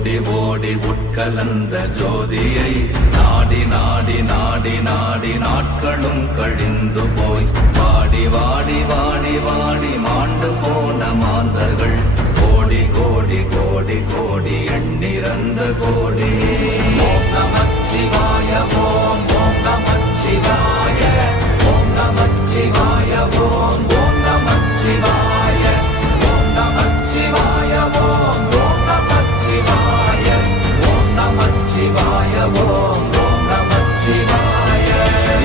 ஓடி ஓடி உட்கலந்த ஜோதியை நாடி நாடி நாடி நாடி நாட்களும் கழிந்து போய் வாடி வாடி வாடி வாடி மாண்டு போன மாந்தர்கள் கோடி கோடி கோடி கோடி எண்ணிறந்த கோடி. ஓம் நமச்சிவாய ஓம் ஓம் நமச்சிவாய ஓம் நமச்சிவாய ஓம் ஓம் நமச்சிவாய ஓம் நமச்சிவாய ஓம் ஓம் நமச்சிவாய ஓம் நமச்சிவாய ஓம் ஓம் நமச்சிவாய.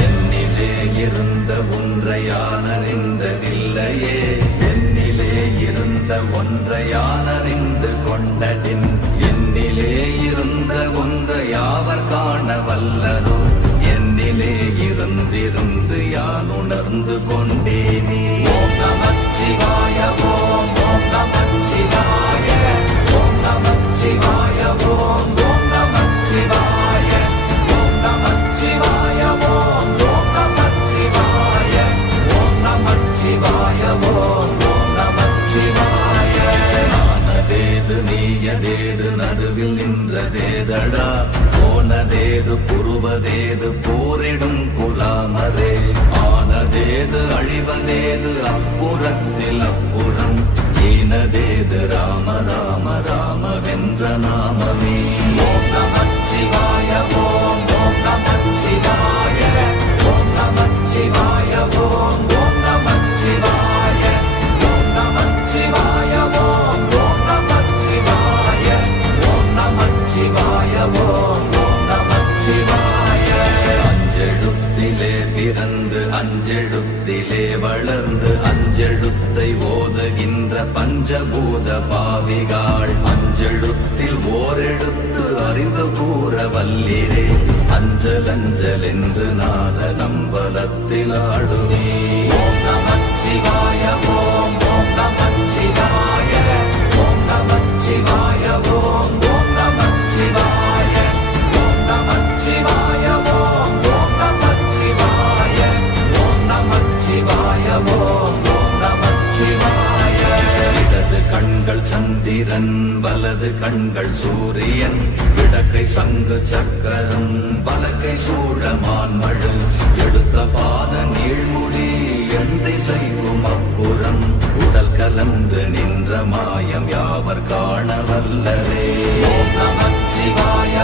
என்னிலே இருந்த ஒன்றை யான் அறிந்ததில்லையே, என்னிலே இருந்த ஒன்றை யான் அறிந்து கொண்டடின், என்னிலே இருந்த ஒன்றை யாவர் காண வல்லரோ, என்னிலே இருந்திருந்து யான் உணர்ந்து கொண்டேனே. ஓம் நமச்சிவாய ஓம் ஓம் நமச்சிவாய ஓம் நமச்சிவாய ஓம் ஓம் நமச்சிவாய ஓம் நமச்சிவாய ஓம் ஓம் நமச்சிவாய ஓம் நமச்சிவாய ஓம் ஓம் நமச்சிவாய. நானதேது நீயதேது நடுவில் நின்றதேதடா, போனதேது புருவதேது போரிடும் குலாமரே, ஆனதேது அழிவதேது அப்புறத்தில் அப்புறம், ஈனதேது ராம ராம ராம வென்ற நாமமே. ஓம் நமச்சிவாய ஓம் ஓம் நமச்சிவாய ஓம் நமச்சிவாய ஓம் ஓம் நமச்சிவாய ஓம் நமச்சிவாய ஓம் ஓம் நமச்சிவாய ஓம் நமச்சிவாய ஓம் ஓம் நமச்சிவாய. அஞ்செழுத்திலே பிறந்து அஞ்செழுத்திலே வளர்ந்து அஞ்செழுத்தை ஓதுகின்ற பஞ்சபூத பாவிகாள், அஞ்செழுத்தில் ஓரெழுத்து அறிந்து கூற வல்லிரே, அஞ்சல் அஞ்சல் என்று நாத நம்பலத்தில் ஆடுவே. ஓம் நமச்சிவாய ஓம் ஓம் நமச்சிவாய ஓம் நமச்சிவாய ஓம் ஓம் நமச்சிவாய ஓம் நமச்சிவாய ஓம் ஓம் நமச்சிவாய ஓம் நமச்சிவாய ஓம் ஓம் நமச்சிவாய. இடது கண்கள் சந்திரன் வலது கண்கள் சூரியன், இடக்கை சங்கு சக்கரம் வலக்கை சூழமான் மழு, எடுத்த பாத நீழ்முடி எண் திசைக்கும் அப்புறம், உடல் கலந்து நின்ற மாயம் யாவர் காண வல்லரே. ஓம் நமச்சிவாய